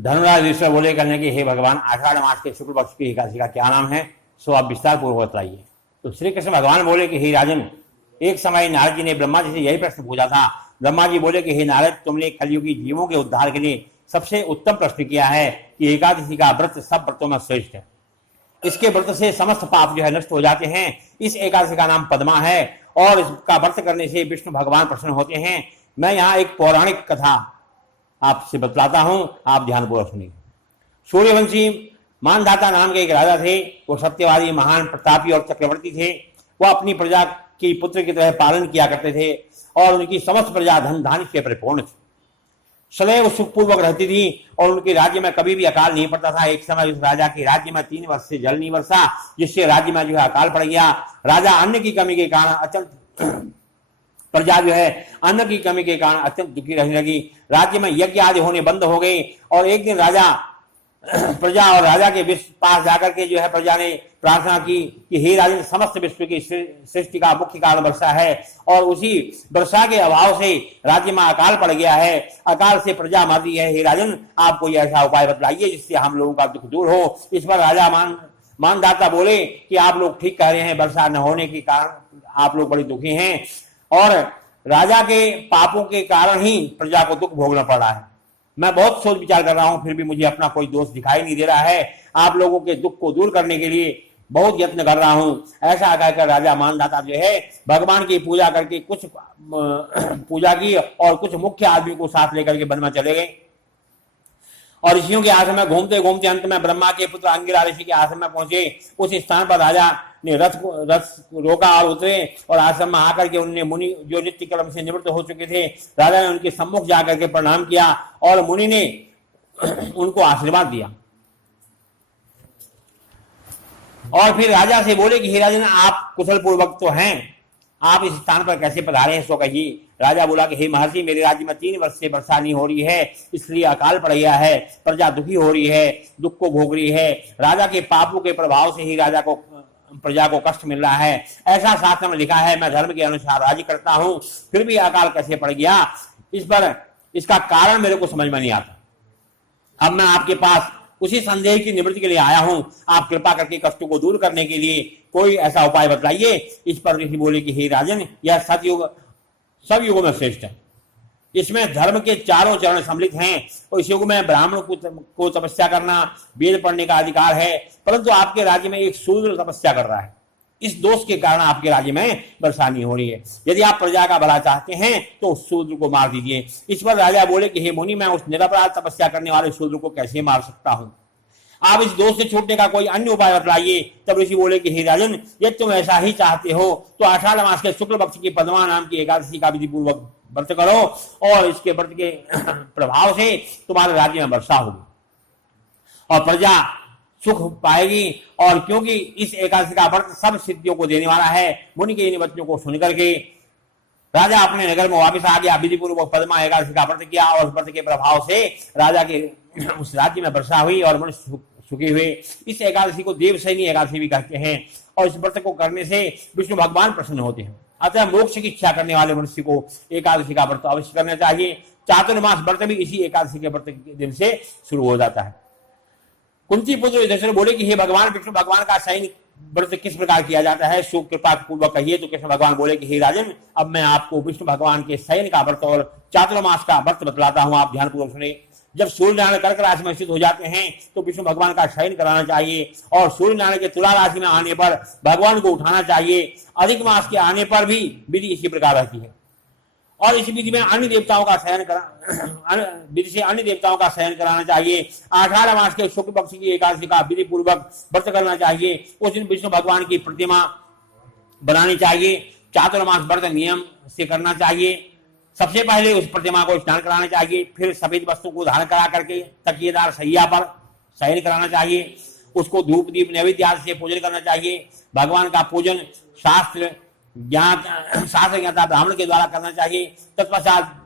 धर्मराज ऋषभ बोले करने के हे भगवान, आषाढ़ मास के शुक्ल पक्ष की एकादशी का क्या नाम है, सो आप विस्तार पूर्वक बताइए। तो श्री कृष्ण भगवान बोले कि हे राजन, एक समय नारद जी ने ब्रह्मा जी से यही प्रश्न पूछा था। ब्रह्मा जी बोले कि हे नारद, तुमने कलयुगी जीवों के उद्धार के लिए सबसे उत्तम प्रश्न किया है कि एकादशी का व्रत सब व्रतों में श्रेष्ठ है। इसके व्रत से समस्त पाप जो है नष्ट हो जाते हैं। इस एकादशी का नाम पद्मा है और इसका व्रत करने से विष्णु भगवान प्रसन्न होते हैं। मैं यहाँ एक पौराणिक कथा आपसे बतलाता हूं, आप ध्यानपूर्वक सुनिए। सूर्यवंशी मानधाता नाम के एक राजा थे। वो सत्यवादी, महान, प्रतापी और चक्रवर्ती थे। वो अपनी प्रजा की पुत्र की तरह पालन किया करते थे और उनकी समस्त प्रजा धन धान्य से परिपूर्ण थी, सदैव सुखपूर्वक रहती थी और उनके राज्य में कभी भी अकाल नहीं पड़ता था। एक समय उस राजा के राज्य में 3 वर्ष से जल नहीं बरसा, जिससे राज्य में जो है अकाल पड़ गया। राजा अन्न की कमी के कारण अत्यंत प्रजा जो है अन्न की कमी के कारण अत्यंत दुखी रहने लगी। राज्य में यज्ञ आदि होने बंद हो गए और एक दिन प्रजा और राजा के पास जाकर के जो है प्रजा ने प्रार्थना की कि हे राजन, समस्त विश्व की सृष्टि का मुख्य कारण वर्षा है और उसी वर्षा के अभाव से राज्य में अकाल पड़ गया है। अकाल से प्रजा मर रही है। हे राजन, आप कोई ऐसा उपाय बतलाइए जिससे हम लोगों का दुख दूर हो। इस पर राजा मानदाता बोले कि आप लोग ठीक कह रहे हैं, वर्षा न होने के कारण आप लोग बड़े दुखी हैं और राजा के पापों के कारण ही प्रजा को दुख भोगना पड़ रहा है। मैं बहुत सोच विचार कर रहा हूं, फिर भी मुझे अपना कोई दोष दिखाई नहीं दे रहा है। आप लोगों के दुख को दूर करने के लिए बहुत यत्न कर रहा हूं। ऐसा कहकर राजा मानदाता जो है भगवान की पूजा करके कुछ पूजा की और कुछ मुख्य आदमी को साथ लेकर के वन में चले गए और ऋषियों के आश्रम में घूमते घूमते अंत में ब्रह्मा के पुत्र अंगिरा ऋषि के आश्रम में पहुंचे। उस स्थान पर राजा ने रथ रोका और उतरे और आश्रम में आकर के उन्होंने मुनि जो नित्य कर्म से निवृत्त हो चुके थे, राजा ने उनके सम्मुख जाकर के प्रणाम किया और मुनि ने उनको आशीर्वाद दिया और फिर राजा से बोले कि हे राजन, आप कुशल पूर्वक तो हैं, आप इस स्थान पर कैसे पधारे हैं, सो कहिए। राजा बोला कि हे महर्षि, मेरे राज्य में 3 वर्ष से वर्षा नहीं हो रही है, इसलिए अकाल पड़ गया है। प्रजा दुखी हो रही है, दुख को भोग रही है। राजा के पापों के प्रभाव से ही प्रजा को कष्ट मिल रहा है। ऐसा शास्त्र में लिखा है, मैं धर्म के अनुसार राज्य करता हूं, फिर भी अकाल कैसे पड़ गया, इस पर इसका कारण मेरे को समझ में नहीं आता। अब मैं आपके पास उसी संदेह की निवृत्ति के लिए आया हूं। आप कृपा करके कष्टों को दूर करने के लिए कोई ऐसा उपाय बतलाइए। इस पर ऋषि बोले कि हे राजन, यह सतयुग सब युगों में श्रेष्ठ है। इसमें धर्म के चारों चरण सम्मिलित हैं और इस युग में ब्राह्मण को तपस्या करना, वेद पढ़ने का अधिकार है, परंतु आपके राज्य में एक शूद्र तपस्या कर रहा है। इस दोष के कारण आपके राज्य में वर्षा नहीं हो रही है। यदि आप प्रजा का भला चाहते हैं तो उस शूद्र को मार दीजिए। इस पर राजा बोले कि हे मुनि, मैं उस निरपराध तपस्या करने वाले शूद्र को कैसे मार सकता हूं, आप इस दोष से छूटने का कोई अन्य उपाय बतलाइए। तब ऋषि बोले कि हे राजन, यदि तुम ऐसा ही चाहते हो तो आषाढ़ मास के शुक्ल पक्ष की पद्मा नाम की एकादशी का विधि पूर्वक व्रत करो और इसके व्रत के प्रभाव से तुम्हारे राज्य में वर्षा होगी और प्रजा सुख पाएगी। और क्योंकि इस एकादशी का व्रत सब सिद्धियों को देने वाला है, मुनि के इन वचनों को सुनकर के राजा अपने नगर में वापस आ गया। विधि पूर्वक पद्मा एकादशी का व्रत किया और व्रत के प्रभाव से राजा के उस राज्य में वर्षा हुई और मनुष्य सुखी हुए। इस एकादशी को देवशयनी एकादशी भी कहते हैं और इस व्रत को करने से विष्णु भगवान प्रसन्न होते हैं। अतः मोक्ष की इच्छा करने वाले मनुष्य को एकादशी का व्रत अवश्य करना चाहिए। चातुर्मास व्रत भी इसी एकादशी के व्रत के दिन से शुरू हो जाता है। कुंती पुत्र युधिष्ठिर बोले कि हे भगवान, विष्णु भगवान का शयन व्रत किस प्रकार किया जाता है, सो कृपा पूर्वक कहिए। तो कृष्ण भगवान बोले कि हे राजन, अब मैं आपको विष्णु भगवान के शयन का व्रत और चातुर्मास का व्रत बतलाता हूं, आप ध्यानपूर्वक सुने। जब सूर्य नारायण कर्क राशि में स्थित हो जाते हैं तो विष्णु भगवान का शयन कराना चाहिए और सूर्य नारायण के तुला राशि में आने पर भगवान को उठाना चाहिए। अधिक मास के आने पर भी विधि इसी प्रकार रहती है और इस विधि में अन्य देवताओं का शयन कराना चाहिए। आषाढ़ मास के शुक्ल पक्ष की एकादशी का विधि पूर्वक व्रत करना चाहिए। उस दिन विष्णु भगवान की प्रतिमा बनानी चाहिए। चातुर्मास व्रत नियम से करना चाहिए। सबसे पहले उस प्रतिमा को स्नान कराना चाहिए, फिर सफेद वस्तु को धारण करा करके तकिएदार सैया पर शयन कराना चाहिए। उसको धूप दीप नैवेद्य आदि से पूजन करना चाहिए। भगवान का पूजन शास्त्र ज्ञाता ब्राह्मण के द्वारा करना चाहिए। तत्पश्चात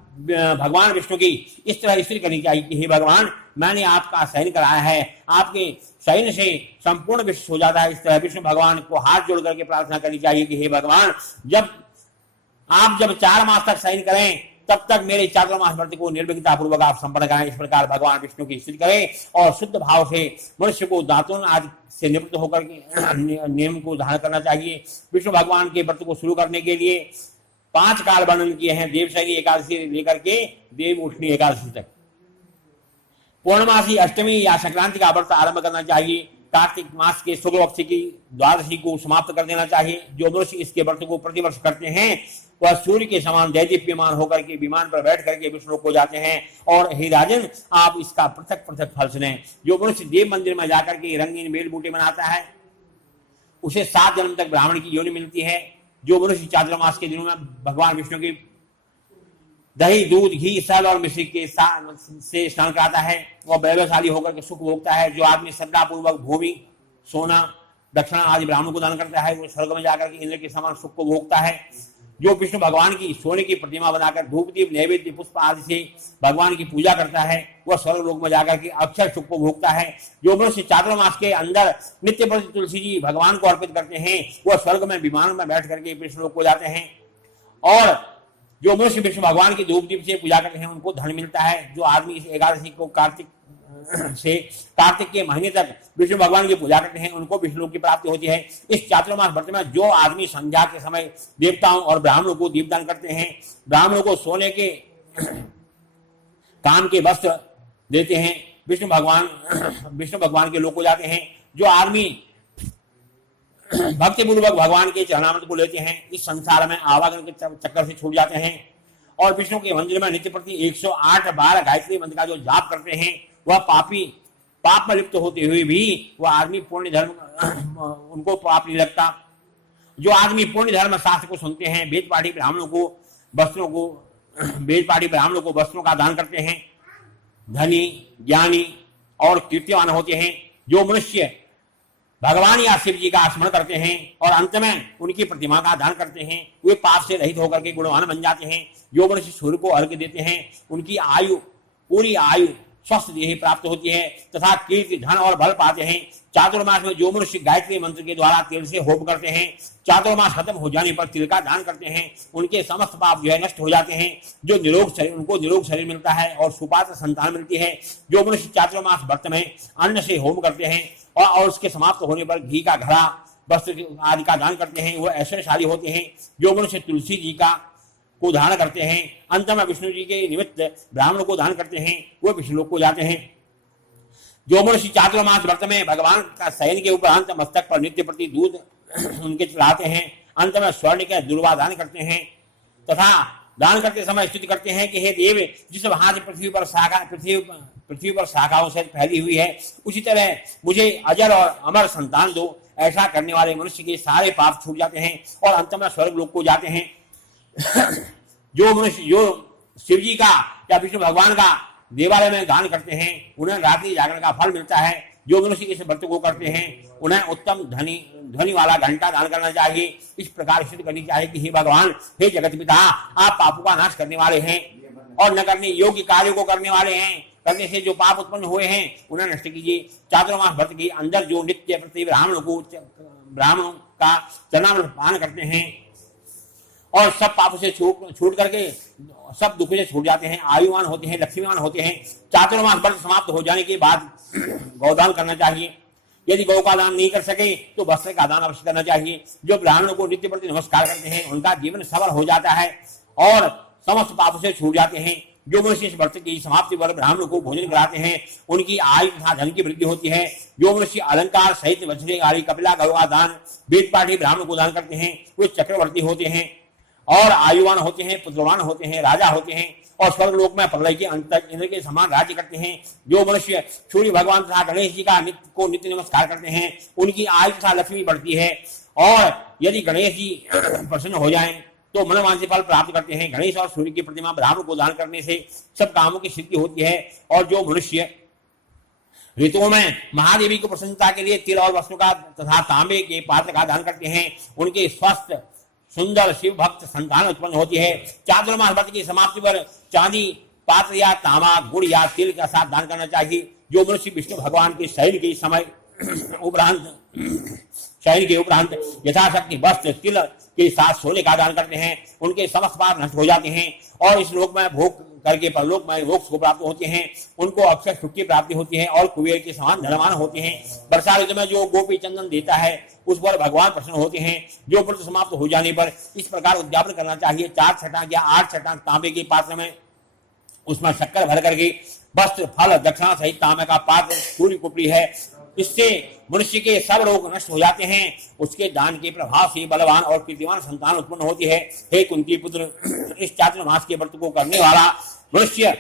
भगवान विष्णु की इस तरह स्त्री करनी चाहिए कि हे भगवान, मैंने आपका शयन कराया है, आपके शयन से संपूर्ण विश्व हो जाता है। इस तरह विष्णु भगवान को हाथ जोड़ करके प्रार्थना करनी चाहिए कि हे भगवान, जब 4 मास तक शयन करें तब तक मेरे चातुर्मास व्रत को निर्विघ्नता पूर्वक आप संपन्न कराएं। इस प्रकार भगवान विष्णु की स्तुति करें और शुद्ध भाव से मनुष्य को दातुन आदि से निवृत्त होकर के नियम को धारण करना चाहिए। विष्णु भगवान के व्रत को शुरू करने के लिए 5 काल वर्णन किए हैं, देवशैली एकादशी लेकर के देव उठनी एकादशी तक। पूर्णमासी अष्टमी या संक्रांति का व्रत आरंभ करना चाहिए। कार्तिक मास के शुक्ल पक्ष की द्वादशी को समाप्त कर देना चाहिए। जो मनुष्य इसके व्रत को प्रतिवर्ष करते हैं वह सूर्य के समान दैदीप्यमान होकर के विमान पर बैठ करके विष्णु को जाते हैं। और हे राजन, आप इसका पृथक पृथक फल सुने। जो मनुष्य देव मंदिर में जाकर के रंगीन बेल बूटे बनाता है उसे 7 जन्म तक ब्राह्मण की योनि मिलती है। जो मनुष्य चातुर्मास के दिनों में भगवान विष्णु की दही, दूध, घी, सल और मिश्री के से स्नान कराता है वह वैभवशाली होकर के सुख भोगता है। जो आदमी श्रद्धा पूर्वक भूमि, सोना, दक्षिणा आदि ब्राह्मण को दान करता है वो स्वर्ग में जाकर के इंद्र के समान सुख को भोगता है। जो विष्णु भगवान की सोने की प्रतिमा बनाकर धूप दीप नैवेद्य पुष्प आदि से भगवान की पूजा करता है वह स्वर्ग लोक में जाकर के अक्षर सुख को भोगता है। जो मनुष्य चातुर्मास के अंदर नित्य प्रति तुलसी जी भगवान को अर्पित करते हैं वह स्वर्ग में विमान में बैठ करके विष्णु लोक को जाते हैं। और जो मनुष्य विष्णु भगवान की धूप दीप से पूजा करते हैं उनको धन मिलता है। जो आदमी इस एकादशी को कार्तिक के महीने तक विष्णु भगवान की पूजा करते हैं उनको विष्णु की प्राप्ति होती है। इस चातुर्मास व्रत में जो आदमी संध्या के समय देवताओं और ब्राह्मणों को दीपदान करते हैं, ब्राह्मणों को सोने के काम के वस्त्र देते हैं, विष्णु भगवान के लोग को जाते हैं। जो आदमी भक्ति पूर्वक भगवान के चरणामृत को लेते हैं इस संसार में आवागमन के चक्कर से छूट जाते हैं। और विष्णु के मंदिर में नित्य प्रति 108 बार गायत्री मंत्र का जो जाप करते हैं वह पाप में लिप्त होते हुए भी वह आदमी पुण्य धर्म उनको पाप नहीं लगता। जो आदमी पुण्य धर्म शास्त्र को सुनते हैं, वेद पाठी ब्राह्मणों को वस्त्रों का दान करते हैं, धनी, ज्ञानी और कीर्तिवान होते हैं। जो मनुष्य भगवान या शिव जी का स्मरण करते हैं और अंत में उनकी प्रतिमा का दान करते हैं वे पाप से रहित होकर के गुणवान बन जाते हैं। जो मनुष्य सूर्य को अर्घ्य देते हैं उनकी पूरी आयु स्वस्थ देह प्राप्त होती है तथा कीर्ति, धन और बल पाते हैं। चातुर्मास में जो मनुष्य गायत्री मंत्र के द्वारा तिल से होम करते हैं, चातुर्मास खत्म हो जाने पर तिल का दान करते हैं, उनके समस्त पाप जो है नष्ट हो जाते हैं। जो उनको निरोग शरीर मिलता है और सुपात्र संतान मिलती है। जो मनुष्य चातुर्मास व्रत में अन्न से होम करते हैं और उसके समाप्त होने पर घी का घड़ा, वस्त्र आदि का दान करते हैं वह ऐश्वर्यशाली होते हैं। जो मनुष्य तुलसी जी को धारण करते हैं, अंत में विष्णु जी के निमित्त ब्राह्मण को दान करते हैं वह विष्णु लोक को जाते हैं। जो मनुष्य चातुर्मास व्रत में भगवान का शयन के उपरांत मस्तक पर नित्य प्रति दूध उनके चढ़ाते हैं, अंत में स्वर्ण के दुर्वा दान करते हैं तथा दान करते समय स्तुति करते हैं कि हे देव, जिस भांति पृथ्वी पर शाखाओं से फैली हुई है उसी तरह मुझे अजर और अमर संतान दो। ऐसा करने वाले मनुष्य के सारे पाप छूट जाते हैं और अंत में स्वर्ग लोक को जाते हैं। जो शिव जी का या विष्णु भगवान का देवालय में दान करते हैं उन्हें रात्रि जागरण का फल मिलता है। जो मनुष्य इस व्रत को करते हैं उन्हें उत्तम ध्वनि वाला घंटा दान करना चाहिए। इस प्रकार सिद्ध करनी चाहिए कि हे भगवान, हे जगत पिता, आप पापों का नाश करने वाले हैं और न करने योग्य कार्य को करने वाले हैं। करने से जो पाप उत्पन्न हुए हैं उन्हें नष्ट कीजिए। चातुर्मास व्रत के अंदर जो नित्य प्रति ब्राह्मणों का चरणामृत पान करते हैं और सब पापों से छूट करके सब दुख से छूट जाते हैं, आयुवान होते हैं, लक्ष्मीवान होते हैं। चातुर्मास व्रत समाप्त हो जाने के बाद गौदान करना चाहिए। यदि गौ का दान नहीं कर सके तो वस्त्र का दान अवश्य करना चाहिए। जो ब्राह्मणों को नित्य प्रति नमस्कार करते हैं उनका जीवन सफल हो जाता है और समस्त पापों से छूट जाते हैं। जो मनुष्य इस व्रत की समाप्ति पर ब्राह्मणों को भोजन कराते हैं उनकी आयु तथा धन की वृद्धि होती है। जो मनुष्य अलंकार सहित वज्रे गाड़ी कपिला गौ का दान वेद पाठी ब्राह्मण को दान करते हैं वे चक्रवर्ती होते हैं और आयुवान होते हैं, पुत्रवान होते हैं, राजा होते हैं और स्वर्ग लोक में प्रलय के अंत तक इंद्र के समान राज्य करते हैं। जो मनुष्य सूर्य भगवान तथा गणेश जी का नित्य नमस्कार करते हैं उनकी आयु तथा लक्ष्मी बढ़ती है और यदि गणेश जी प्रसन्न हो जाएं तो मनोवांछित फल प्राप्त करते हैं। गणेश और सूर्य की प्रतिमा ब्राह्मण को दान करने से सब कामों की सिद्धि होती है। और जो मनुष्य ऋतुओं में महादेवी की प्रसन्नता के लिए तिल और वस्त्रों का तथा तांबे के पात्र का दान करते हैं उनके स्वस्थ सुंदर शिव भक्त संतान उत्पन्न होती है। चातुर्मास व्रत की समाप्ति पर चांदी पात्र या तांबा, गुड़ या तिल का साथ दान करना चाहिए। जो मनुष्य विष्णु भगवान के शयन के समय उपरांत शयन के उपरांत यथाशक्ति वस्त्र तिल के साथ सोने का दान करते हैं, उनके समस्त पाप नष्ट हो जाते हैं और इस लोक में भोग करके परलोक में मोक्ष को प्राप्त होते हैं। उनको अक्षय सुख की प्राप्ति होती है और कुबेर के समान धनवान होते हैं। वर्षा ऋतु में जो गोपी चंदन देता है उस पर भगवान प्रसन्न होते हैं। जो व्रत समाप्त हो जाने पर इस प्रकार उद्यापन करना चाहिए। 4 छटाक या 8 छटाक तांबे के पात्र में उसमें शक्कर भर करके वस्त्र फल दक्षिणा सहित तांबे का पात्र सूर्य कुपरी है, इससे मनुष्य के सब रोग नष्ट हो जाते हैं। उसके दान के प्रभाव से बलवान और कीर्तिमान संतान उत्पन्न होती है। हे कुंती पुत्र, इस चातुर्मास के व्रत को करने वाला मनुष्य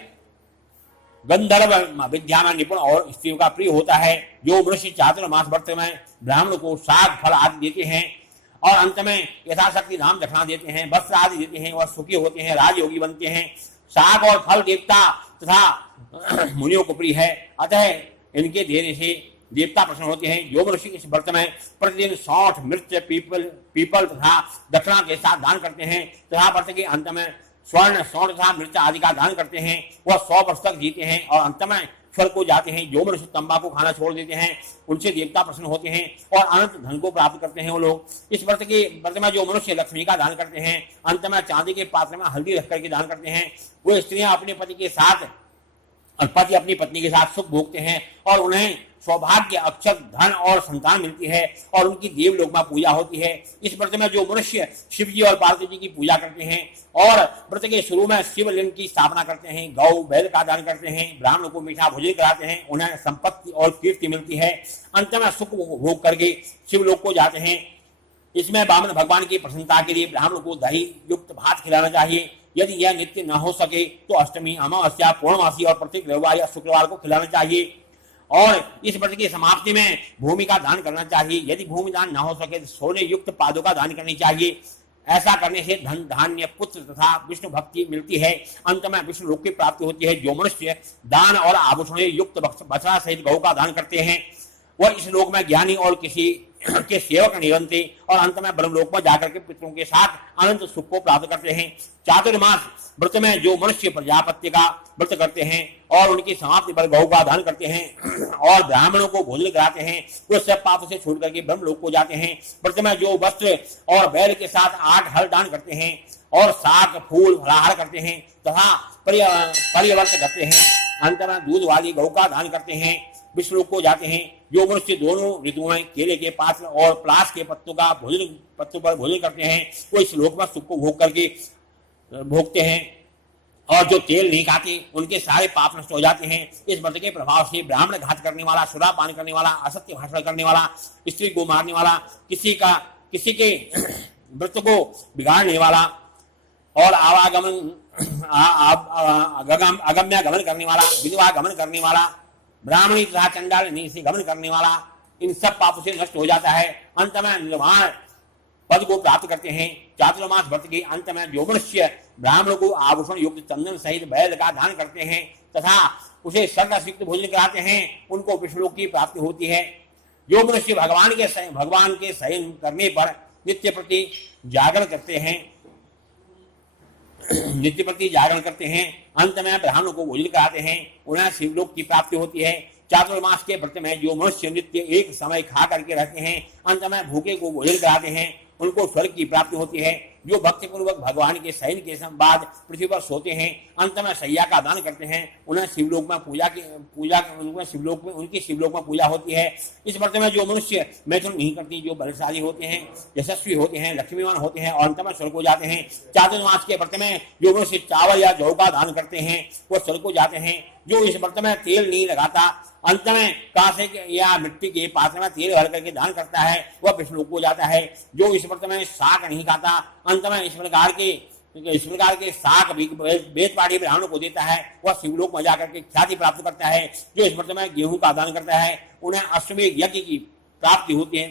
गंधर्व विद्या में निपुण और स्त्रियों का प्रिय होता है। जो मनुष्य चातुर्मास व्रत में ब्राह्मण को साग फल आदि देते हैं और अंत में यथाशक्ति नाम दक्षिणा देते हैं, वस्त्र आदि देते हैं, वह सुखी होते हैं, राजयोगी बनते हैं। साग और फल देवता तथा मुनियों को प्रिय है, अतः इनके देने से देवता प्रसन्न होते हैं। जो मनुष्य इस व्रत में प्रतिदिन 60 मिर्च पीपल तथा दक्षिणा के साथ दान करते हैं तथा व्रत के अंत में स्वर्ण तथा मिर्च आदि का दान करते हैं, वह 100 वर्ष तक जीते हैं और अंत में स्वर्ग को जाते हैं। जो मनुष्य तंबाकू खाना छोड़ देते हैं उनसे देवता प्रसन्न होते हैं और अनंत धन को प्राप्त करते हैं। वो लोग इस व्रत में जो मनुष्य लक्ष्मी का दान करते हैं, अंत में चांदी के पात्र में हल्दी रख करके दान करते हैं, वो स्त्रियां अपने पति के साथ और पति अपनी पत्नी के साथ सुख भोगते हैं और उन्हें सौभाग्य अक्षत धन और संतान मिलती है और उनकी देवलोक में पूजा होती है। इस व्रत में जो मनुष्य शिव जी और पार्वती जी की पूजा करते हैं और व्रत के शुरू में शिवलिंग की स्थापना करते हैं, गौ बैल का दान करते हैं, ब्राह्मणों को मीठा भोजन कराते हैं, उन्हें संपत्ति और कीर्ति मिलती है। अंत में सुख भोग करके शिवलोक को जाते हैं। इसमें वामन भगवान की प्रसन्नता के लिए ब्राह्मणों को दही युक्त भात खिलाना चाहिए। यदि यह नित्य न हो सके तो अष्टमी, अमावस्या, पूर्णमासी और प्रत्येक रविवार या शुक्रवार को खिलाना चाहिए। और इस व्रत की समाप्ति में भूमि का दान करना चाहिए। यदि भूमि दान न हो सके तो सोने युक्त पादों का दान करनी चाहिए। ऐसा करने से धन धान्य पुत्र तथा विष्णु भक्ति मिलती है। अंत में विष्णु लोक की प्राप्ति होती है। जो मनुष्य दान और आभूषणों युक्त बछड़ा सहित गौ का दान करते हैं वह इस लोक में ज्ञानी और किसी के सेवक निरंते और अंत में ब्रह्मलोक में जाकर के पितरों के साथ अनंत सुख को प्राप्त करते हैं। चातुर्मास व्रत में जो मनुष्य प्रजापत्य का व्रत करते हैं और उनकी समाप्ति पर गौ का दान करते हैं और ब्राह्मणों को भोजन कराते हैं, वो सब पाप से छूट करके ब्रह्मलोक को जाते हैं। व्रत में जो वस्त्र और बैल के साथ 8 हल दान करते हैं और साग फूल फलाहार करते हैं तथा परिवर्त करते हैं, अंत में दूध वाली गौ का दान करते हैं, विष्णुलोक को जाते हैं। जो मनुष्य दोनों ऋतुओं में केले के पात्र और पलाश के पत्तों पर भोजन करते हैं वो इस लोक में सुख को भोगते हैं और जो तेल नहीं खाते उनके सारे पाप नष्ट हो जाते हैं। इस व्रत के प्रभाव से ब्राह्मण घात करने वाला, शराब पान करने वाला, असत्य भाषण करने वाला, स्त्री को मारने वाला, किसी के व्रत को बिगाड़ने वाला और अगम्य गमन करने वाला, विधवा गमन करने वाला, ब्राह्मणी तथा चंडाल से गमन करने वाला, इन सब पापों से नष्ट हो जाता है। अंत में निर्वाण पद को प्राप्त करते हैं। चातुर्मास व्रत के अंत में जो मनुष्य ब्राह्मण को आभूषण युक्त चंदन सहित बैल का दान करते हैं तथा उसे सर्वयुक्त भोजन कराते हैं उनको विष्णुलोक की प्राप्ति होती है। जो मनुष्य भगवान के शयन करने पर नित्य प्रति जागरण करते हैं, अंत में ब्राह्मणों को भोजन कराते हैं, उन्हें शिवलोक की प्राप्ति होती है। चातुर्मास के व्रत में जो मनुष्य नित्य एक समय खा करके रहते हैं, अंत में भूखे को भोजन कराते हैं, उनको स्वर्ग की प्राप्ति होती है। जो भक्ति पूर्वक भगवान के शयन के बाद पृथ्वी पर सोते हैं, अंत में शैया का दान करते हैं, उन्हें शिवलोक में उनकी शिवलोक में पूजा होती है। इस व्रत में जो मनुष्य मैथुन नहीं करती, जो बलशाली होते हैं, यशस्वी होते हैं, लक्ष्मीवान होते हैं और अंत में स्वर्ग को जाते हैं। चातुर्मास के व्रत में जो मनुष्य चावल या जौ का दान करते हैं वो स्वर्ग को जाते हैं। जो इस व्रत में तेल नहीं लगाता, अंत में कांसे या मिट्टी के पात्र में तेल भर करके दान करता है वह विष्णुलोक को जाता है। जो इस व्रत में शाक नहीं खाता, अंत में इस प्रकार के शाक बेतवाड़ी ब्राह्मणों को देता है वह शिवलोक में जाकर के ख्याति प्राप्त करता है। जो इस व्रत में गेहूं का दान करता है उन्हें अश्वमेध यज्ञ की प्राप्ति होती है,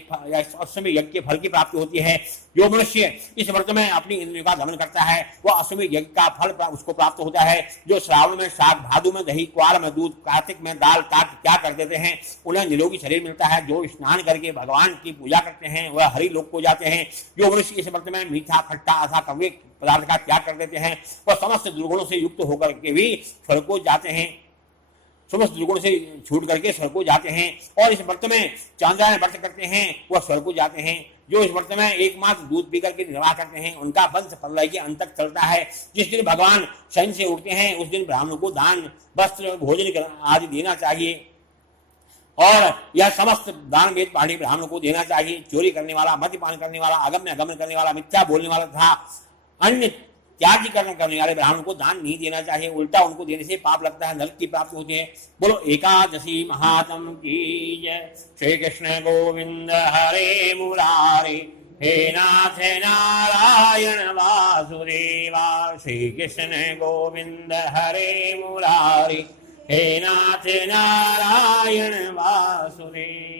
अश्वमेध यज्ञ के फल की प्राप्ति होती है। जो मनुष्य इस व्रत में अपनी इंद्रियों का दमन करता है वह अश्वमेध यज्ञ का फल उसको प्राप्त होता है। जो श्रावण में शाक, भादु में दही, क्वार में दूध, कार्तिक में दाल क्या कर देते हैं उन्हें निरोगी शरीर मिलता है। जो स्नान करके भगवान की पूजा करते हैं वह हरि लोक को जाते हैं। जो मनुष्य इस व्रत में मीठा, खट्टा, अथा, कड़वे पदार्थ का त्याग कर देते हैं वह समस्त दुर्गुणों से युक्त होकर के भी स्वर्ग को जाते हैं। समस्त दुर्गुण से छूट करके स्वर्ग को जाते हैं। और इस व्रत में चांद्रायण व्रत करते हैं वह स्वर्ग को जाते हैं। जो इस व्रत में एकमात्र दूध पी करके निर्वाह करते हैं उनका वंश प्रलय के अंत तक चलता है। जिस दिन भगवान शयन से उठते हैं उस दिन ब्राह्मणों को दान वस्त्र भोजन आदि देना चाहिए और यह समस्त दान वेद पहाड़ी ब्राह्मणों को देना चाहिए। चोरी करने वाला, मद्यपान करने वाला, अगम्य अगमन करने वाला, मिथ्या बोलने वाला तथा अन्य त्यागीकरण करने वाले ब्राह्मणों को दान नहीं देना चाहिए, उल्टा उनको देने से पाप लगता है, नरक की प्राप्ति होती है। बोलो एकादशी महात्म की जय। श्री कृष्ण गोविंद हरे मुरारे, हे नाथ नारायण वासुदेवा। श्री कृष्ण गोविंद हरे मुरारे, हे नाथ नारायण वासुदेवा।